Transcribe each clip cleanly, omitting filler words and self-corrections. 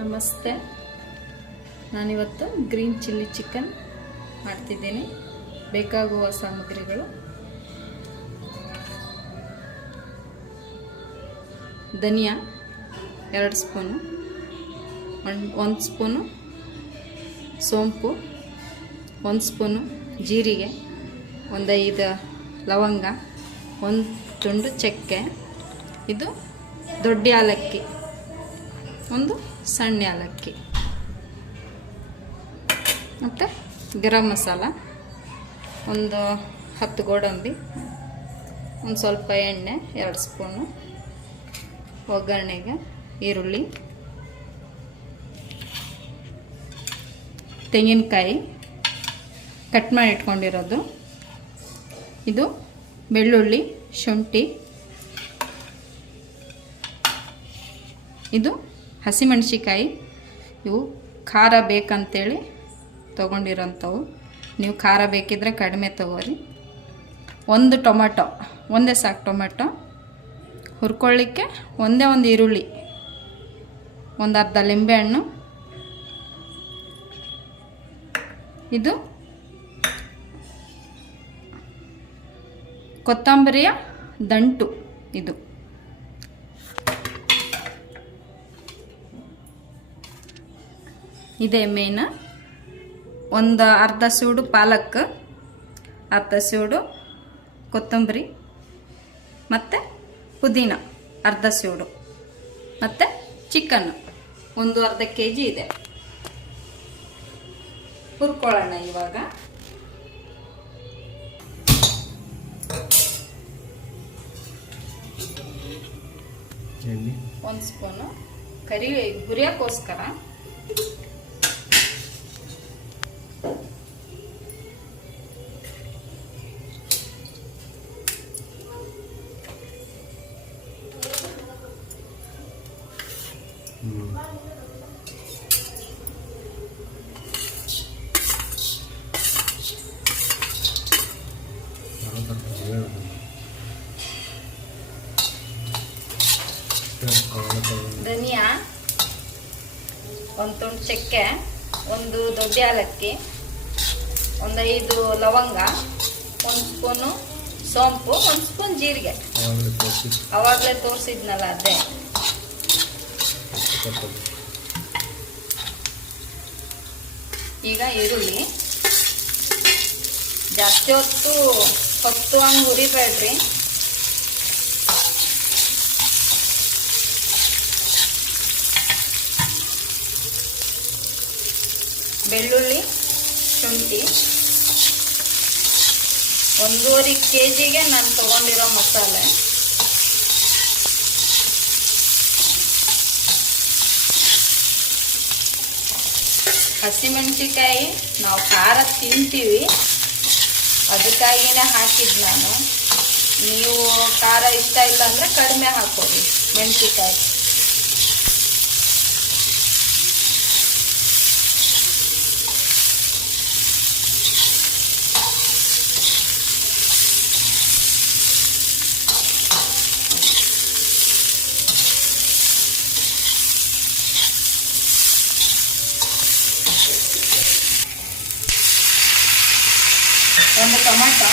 ನಮಸ್ತೆ. ನಾನಿವತ್ತು green chilli chicken ಮಾಡ್ತಿದ್ದೀನಿ. ಬೇಕಾಗುವ ಸಾಮಗ್ರಿಗಳು: ಧನಿಯಾ 2 ಸ್ಪೂನು, 1 ಸ್ಪೂನು ಸೋಂಪು, 1 ಸ್ಪೂನು ಜೀರಿಗೆ, 5 ಲವಂಗ, 1 ತುಂಡು ಚಕ್ಕೆ, ಇದು ದೊಡ್ಡ ಏಲಕ್ಕಿ, 1 ಸಣ್ಣ ಏಲಕ್ಕಿ, ಮತ್ತು ಗರಂ ಮಸಾಲ, 10 ಗೋಡಂಬಿ, ಸ್ವಲ್ಪ ಎಣ್ಣೆ, 2 ಸ್ಪೂನು, ಒಗ್ಗರಣೆಗೆ ಈರುಳ್ಳಿ, ತೆಂಗಿನಕಾಯಿ ಕಟ್ ಮಾಡಿ ಇಟ್ಕೊಂಡಿರೋದು, ಇದು ಬೆಳ್ಳುಳ್ಳಿ, ಶುಂಠಿ, ಇದು ಹಸಿಮೆಣಸಿಕಾಯಿ. ಇವು ಖಾರ ಬೇಕಂತೇಳಿ ತೊಗೊಂಡಿರೋಂಥವು. ನೀವು ಖಾರ ಬೇಕಿದ್ರೆ ಕಡಿಮೆ ತೊಗೋರಿ. 1 ಟೊಮೆಟೊ, ಒಂದೇ ಸಾಕು ಟೊಮೆಟೊ. ಹುರ್ಕೊಳ್ಳಿಕ್ಕೆ ಒಂದೇ ಒಂದು ಈರುಳ್ಳಿ, 1 ಅರ್ಧ ಲಿಂಬೆಹಣ್ಣು, ಇದು ಕೊತ್ತಂಬರಿಯ ದಂಟು. ಇದು ಇದೇ ಮೇನ್. 1 ಅರ್ಧ ಸೂಡು ಪಾಲಕ್, ಅರ್ಧ ಸೂಡು ಕೊತ್ತಂಬರಿ, ಮತ್ತು ಪುದೀನ ಅರ್ಧ ಸೂಡು, ಮತ್ತು ಚಿಕನ್ 1/2 kg ಇದೆ. ಹುರ್ಕೊಳ್ಳೋಣ ಇವಾಗ. ಒಂದು ಸ್ಪೂನು ಕರಿ ಹುರಿಯೋಕ್ಕೋಸ್ಕರ, ಧನಿಯಾ, 1 ತುಂಡು ಚಕ್ಕೆ, 1 ದೊಡ್ಡ ಏಲಕ್ಕಿ, 5 ಲವಂಗ, 1 ಸ್ಪೂನು ಸೋಂಪು, 1 ಸ್ಪೂನ್ ಜೀರಿಗೆ. ಅವಾಗಲೇ ತೋರಿಸಿದ್ನಲ್ಲ ಅದೇ. ಈಗ ಈರುಳ್ಳಿ ಜಾಸ್ತಿ ಹೊತ್ತು ಹಂಗೆ ಹುರಿಬೇಡ್ರಿ. ಬೆಳ್ಳುಳ್ಳಿ, ಶುಂಠಿ, 1.5 kgಗೆ ನಾನು ತೊಗೊಂಡಿರೋ ಮಸಾಲೆ. ಹಸಿಮೆಣಸಿಕಾಯಿ ನಾವು ಖಾರ ತಿಂತೀವಿ, ಅದಕ್ಕಾಗಿನೇ ಹಾಕಿದ್ದು ನಾನು. ನೀವು ಖಾರ ಇಷ್ಟ ಇಲ್ಲ ಅಂದರೆ ಕಡಿಮೆ ಹಾಕೋರಿ ಮೆಣಸಿಕಾಯಿ. ಒಂದು ಟೊಮೆಟೊ,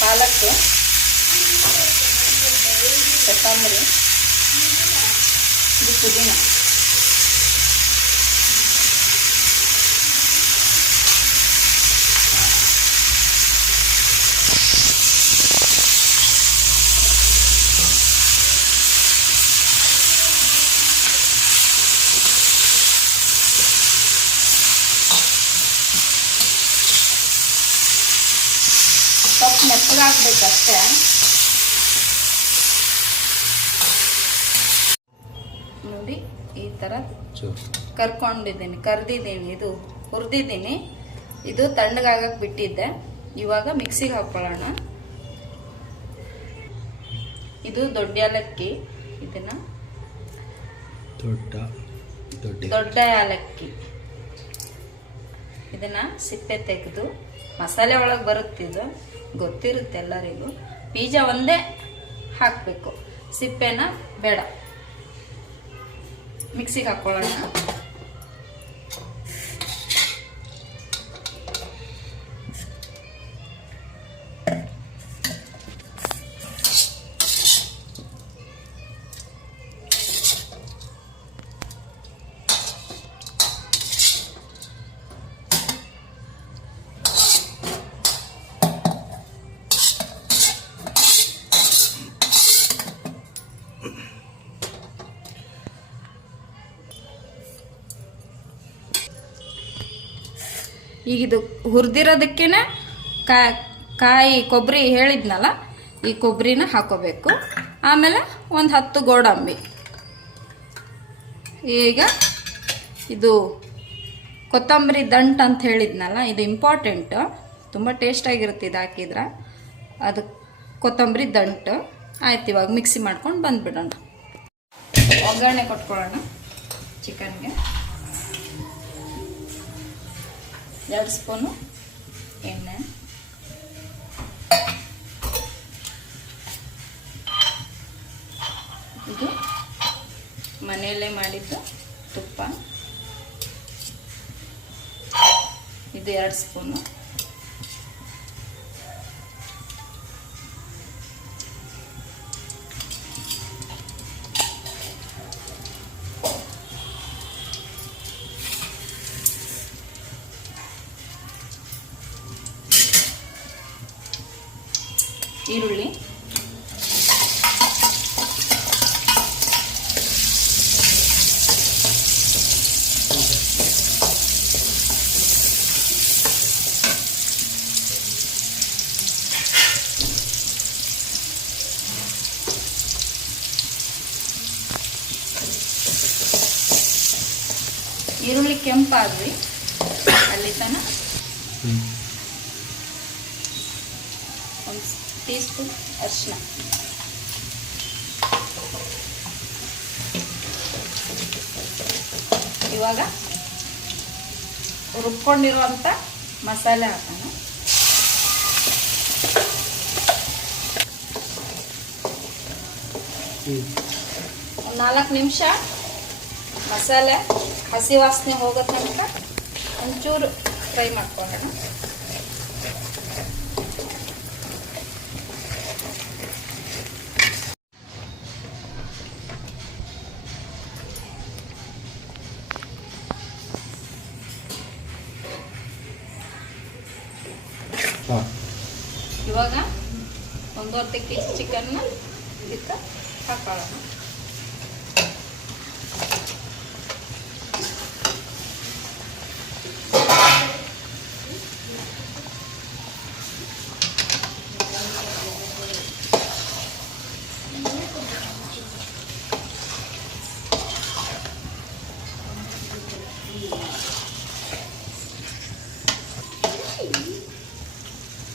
ಪಾಲಕ್, ಕೊತ್ತಂಬರಿ, ಇದು ಪುದೀನ. ಸ್ವಲ್ಪ ಮೆತ್ತಗಾಗಬೇಕಷ್ಟೇ. ನೋಡಿ, ಈ ಥರ ಕರ್ದಿದ್ದೀನಿ, ಇದು ಹುರಿದಿದ್ದೀನಿ. ಇದು ತಣ್ಣಗಾಗಕ್ಕೆ ಬಿಟ್ಟಿದ್ದೆ. ಇವಾಗ ಮಿಕ್ಸಿಗೆ ಹಾಕೊಳ್ಳೋಣ. ಇದು ದೊಡ್ಡ ಏಲಕ್ಕಿ. ಇದನ್ನ ದೊಡ್ಡ ಏಲಕ್ಕಿ. ಇದನ್ನ ಸಿಪ್ಪೆ ತೆಗೆದು ಮಸಾಲೆ ಒಳಗೆ ಬರುತ್ತಿದ್ದು ಗೊತ್ತಿರುತ್ತೆ ಎಲ್ಲರಿಗೂ. ಬೀಜ ಒಂದೇ ಹಾಕಬೇಕು, ಸಿಪ್ಪೆನ ಬೇಡ. ಮಿಕ್ಸಿಗೆ ಹಾಕೊಳ್ಳೋಣ. ಈಗ ಇದು ಹುರಿದಿರೋದಕ್ಕೇನೆ ಕಾಯಿ ಕೊಬ್ಬರಿ ಹೇಳಿದ್ನಲ್ಲ, ಈ ಕೊಬ್ಬರಿನ ಹಾಕೋಬೇಕು. ಆಮೇಲೆ ಒಂದು 10 ಗೋಡಂಬಿ. ಈಗ ಇದು ಕೊತ್ತಂಬರಿ ದಂಟು ಅಂತ ಹೇಳಿದ್ನಲ್ಲ, ಇದು ಇಂಪಾರ್ಟೆಂಟು, ತುಂಬ ಟೇಸ್ಟಾಗಿರುತ್ತೆ ಇದು ಹಾಕಿದ್ರೆ. ಅದು ಕೊತ್ತಂಬರಿ ದಂಟು. ಆಯ್ತು, ಇವಾಗ ಮಿಕ್ಸಿ ಮಾಡ್ಕೊಂಡು ಬಂದುಬಿಡೋಣ. ಒಗ್ಗರಣೆ ಕೊಟ್ಕೊಳ್ಳೋಣ ಚಿಕನ್ಗೆ. 2 ಸ್ಪೂನು ಎಣ್ಣೆ, ಇದು ಮನೆಯಲ್ಲೇ ಮಾಡಿದ್ದು ತುಪ್ಪ, ಇದು 2 ಸ್ಪೂನು. ಈರುಳ್ಳಿ, ಈರುಳ್ಳಿ ಕೆಂಪಾಗ್ರಿ ಅಲ್ಲಿ ತನ 1 ಟೀ ಸ್ಪೂನ್ ಅರಿಶಿನ, ಇವಾಗ ರುಬ್ಕೊಂಡಿರುವಂಥ ಮಸಾಲೆ ಹಾಕೋಣ. ಒಂದು 4 ನಿಮಿಷ ಮಸಾಲೆ ಹಸಿ ವಾಸನೆ ಹೋಗೋ ತನಕ ಒಂಚೂರು ಫ್ರೈ ಮಾಡ್ಕೊಳ್ಳೋಣ. ಇವಾಗ 1.5 kg ಚಿಕನ್ನ ಇದಕ್ಕೆ ಹಾಕೊಳ್ಳೋಣ.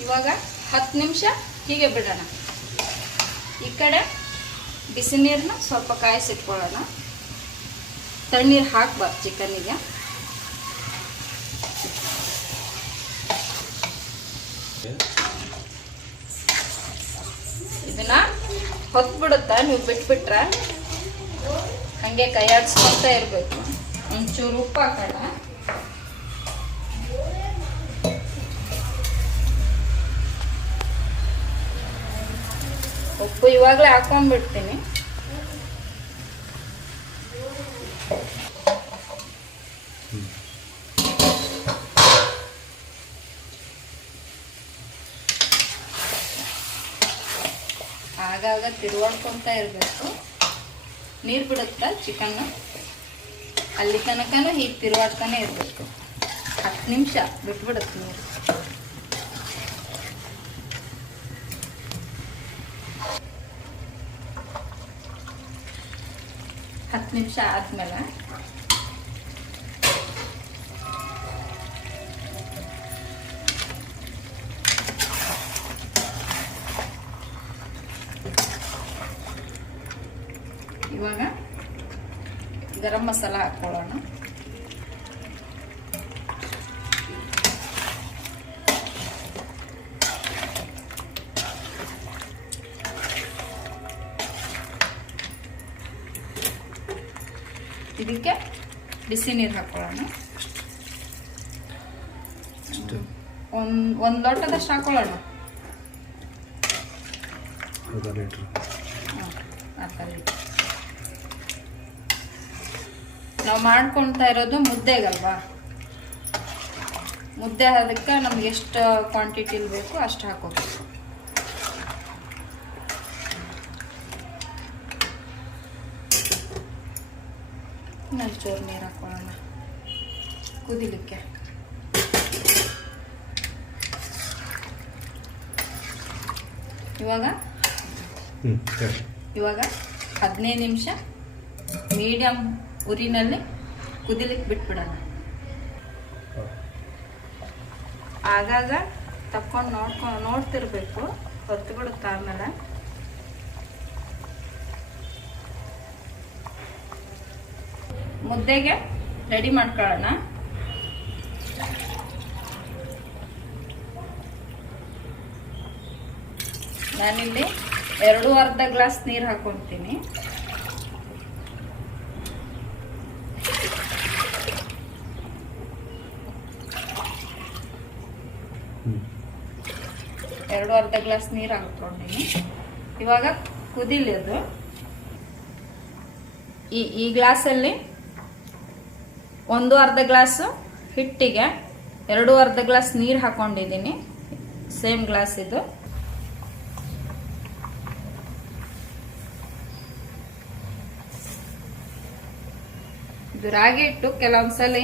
ಇವಾಗ 10 ನಿಮಿಷ ಹೀಗೆ ಬಿಡೋಣ. ಈ ಕಡೆ ಬಿಸಿ ನೀರನ್ನ ಸ್ವಲ್ಪ ಕಾಯಿಸಿಟ್ಕೊಳ್ಳೋಣ. ತಣ್ಣೀರು ಹಾಕಬಾರ್ದು ಚಿಕನ್ನಿಗೆ. ಇದನ್ನ ಹೊತ್ಬಿಡುತ್ತಾ ನೀವು ಬಿಟ್ಬಿಟ್ರೆ ಹಂಗೆ ಕೈ ಆಡಿಸ್ಕೊಳ್ತಾ ಇರಬೇಕು. ಒಂಚೂರು ಉಪ್ಪು ಹಾಕೋಣ. ಉಪ್ಪು ಇವಾಗಲೇ ಹಾಕೊಂಡ್ಬಿಡ್ತೀನಿ. ಆಗಾಗ ತಿರುವಾಡ್ಕೊತ ಇರಬೇಕು. ನೀರು ಬಿಡುತ್ತಾ ಚಿಕನ್ನು, ಅಲ್ಲಿ ತನಕನೂ ಹೀಗೆ ತಿರುವಾಡ್ತಾನೆ ಇರಬೇಕು. 10 ನಿಮಿಷ ಬಿಟ್ಬಿಡುತ್ತೆ ನೀರು. ಹತ್ತು ನಿಮಿಷ ಆದ್ಮೇಲೆ ಇವಾಗ ಗರಂ ಮಸಾಲ ಹಾಕ್ಕೊಳ್ಳೋಣ. ಇದಕ್ಕೆ ಬಿಸಿ ನೀರು ಹಾಕೊಳ್ಳೋಣ. ಒಂದು ಲೋಟದಷ್ಟು ಹಾಕೊಳ್ಳೋಣ. ನಾವು ಮಾಡ್ಕೊಳ್ತಾ ಇರೋದು ಮುದ್ದೆಗಲ್ವಾ, ಮುದ್ದೆ ಅದಕ್ಕೆ ನಮ್ಗೆ ಎಷ್ಟು ಕ್ವಾಂಟಿಟಿಲಿ ಬೇಕು ಅಷ್ಟು ಹಾಕೋಬೇಕು. ಚೂರು ನೀರು ಹಾಕೊಳ್ಳೋಣ ಕುದಿಲಿಕ್ಕೆ. ಇವಾಗ 15 ನಿಮಿಷ ಮೀಡಿಯಂ ಉರಿನಲ್ಲಿ ಕುದಿಲಿಕ್ಕೆ ಬಿಟ್ಬಿಡೋಣ. ಆಗಾಗ ತಕ್ಕೊಂಡು ನೋಡ್ತಿರ್ಬೇಕು, ಹೊತ್ತು ಬಿಡುತ್ತೆ. ಆಮೇಲೆ ಮುದ್ದೆಗೆ ರೆಡಿ ಮಾಡ್ಕೊಳ್ಳೋಣ. ನಾನಿಲ್ಲಿ 2 ಗ್ಲಾಸ್ ನೀರು ಹಾಕೊಂತೀನಿ. ಅರ್ಧ ಗ್ಲಾಸ್ ನೀರು ಹಾಕೊಂಡಿನಿ. ಇವಾಗ ಕುದಿಲಿ ಅದು. ಈ ಗ್ಲಾಸಲ್ಲಿ 1 ಗ್ಲಾಸ್ ಹಿಟ್ಟಿಗೆ 2 ಗ್ಲಾಸ್ ನೀರು ಹಾಕೊಂಡಿದ್ದೀನಿ. ಸೇಮ್ ಗ್ಲಾಸ್ ಇದು. ರಾಗಿ ಹಿಟ್ಟು ಕೆಲವೊಂದ್ಸಲ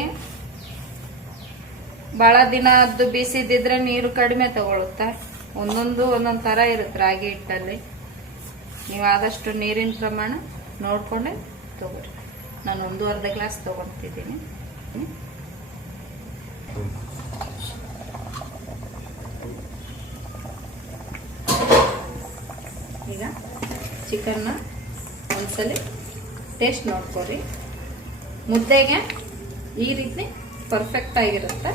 ಬಹಳ ದಿನ ಅದು ಬಿಸಿದಿದ್ರೆ ನೀರು ಕಡಿಮೆ ತಗೊಳುತ್ತೆ. ಒಂದೊಂದು ಒಂದೊಂದು ತರ ಇರುತ್ತೆ ರಾಗಿ ಹಿಟ್ಟಲ್ಲಿ. ನೀವು ಆದಷ್ಟು ನೀರಿನ ಪ್ರಮಾಣ ನೋಡ್ಕೊಂಡೆ ತಗೊಳ್ರಿ. ನಾನು 1 ಗ್ಲಾಸ್ ತಗೊಳ್ತಿದ್ದೀನಿ. ಈಗ ಚಿಕನ್ನ ಒಂದ್ಸಲಿ ಟೇಸ್ಟ್ ನೋಡ್ಕೊರಿ. ಮುದ್ದೆಗೆ ಈ ರೀತಿ ಪರ್ಫೆಕ್ಟ್ ಆಗಿರುತ್ತೆ.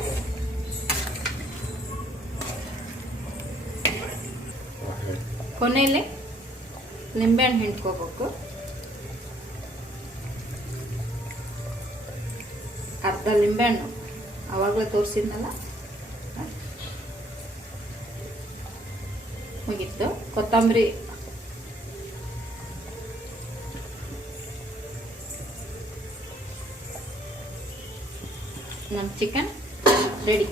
ಕೊನೆಯಲ್ಲಿ ನಿಂಬೆಹಣ್ಣು ಹಿಂಡ್ಕೋಬೇಕು. ಅರ್ಧ ನಿಂಬೆಹಣ್ಣು ಅವಾಗಲೇ ತೋರಿಸಿದ್ನಲ್ಲ, ಮುಗೀತು. ಕೊತ್ತಂಬರಿ ನಮ್ಮ ಚಿಕನ್ ರೆಡಿ.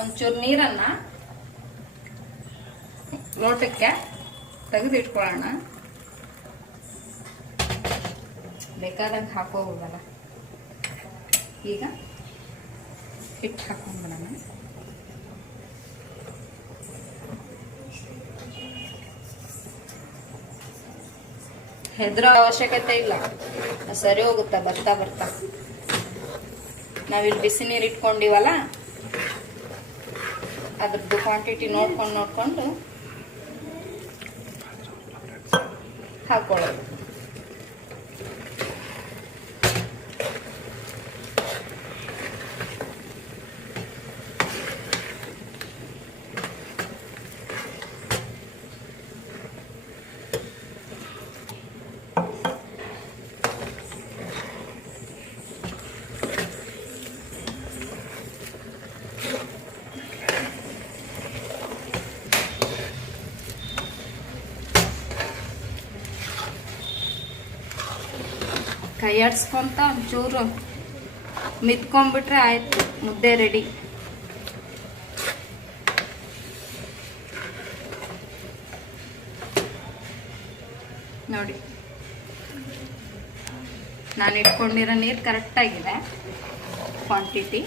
ಒಂಚೂರು ನೀರನ್ನ ಲೋಟಕ್ಕೆ ತೆಗೆದಿಟ್ಕೊಳ್ಳೋಣ. ಬೇಕಾದಂಗೆ ಹಾಕೋಬೋದಲ್ಲ. ಈಗ ಹಿಟ್ಟು ಹಾಕೊಂಡ್ಬಿಡೋಣ. ಹೆದರೋ ಅವಶ್ಯಕತೆ ಇಲ್ಲ, ಸರಿ ಹೋಗುತ್ತಾ ಬರ್ತಾ ಬರ್ತಾ. ನಾವಿಲ್ಲಿ ಬಿಸಿ ನೀರು ಇಟ್ಕೊಂಡಿವಲ್ಲ, ಅದ್ರದ್ದು ಕ್ವಾಂಟಿಟಿ ನೋಡ್ಕೊಂಡು ಹಾಕೊಳ್ಳೋದು. ಕೈ ಆಡಿಸ್ಕೊಂತ ಒಂಚೂರು ಮಿತ್ಕೊಂಡ್ಬಿಟ್ರೆ ಆಯ್ತು, ಮುದ್ದೆ ರೆಡಿ. ನೋಡಿ, ನಾನು ಇಟ್ಕೊಂಡಿರೋ ನೀರು ಕರೆಕ್ಟಾಗಿದೆ ಕ್ವಾಂಟಿಟಿ.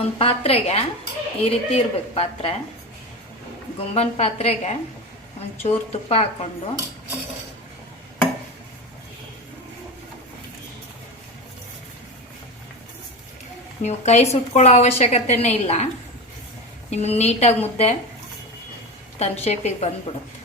ಒಂದು ಪಾತ್ರೆಗೆ ಈ ರೀತಿ ಇರ್ಬೇಕು ಪಾತ್ರೆ. ಗುಂಬನ ಪಾತ್ರೆಗೆ ಒಂಚೂರು ತುಪ್ಪ ಹಾಕ್ಕೊಂಡು ನೀವು ಕೈ ಸುಟ್ಕೊಳ್ಳೋ ಅವಶ್ಯಕತೆನೇ ಇಲ್ಲ. ನಿಮಗೆ ನೀಟಾಗಿ ಮುದ್ದೆ ತನ್ನ ಶೇಪಿಗೆ ಬಂದ್ಬಿಡುತ್ತೆ.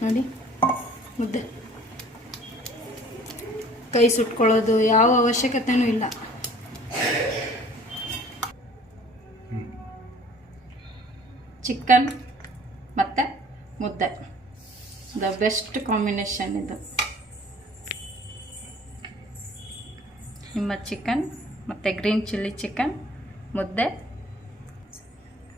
ನೋಡಿ ಮುದ್ದೆ ಕೈ ಸುಟ್ಕೊಳ್ಳೋದು ಯಾವ ಅವಶ್ಯಕತೆನೂ ಇಲ್ಲ. ಚಿಕನ್ ಮತ್ತು ಮುದ್ದೆ ದ ಬೆಸ್ಟ್ ಕಾಂಬಿನೇಷನ್ ಇದು. ನಿಮ್ಮ ಚಿಕನ್ ಮತ್ತು ಗ್ರೀನ್ ಚಿಲ್ಲಿ ಚಿಕನ್ ಮುದ್ದೆ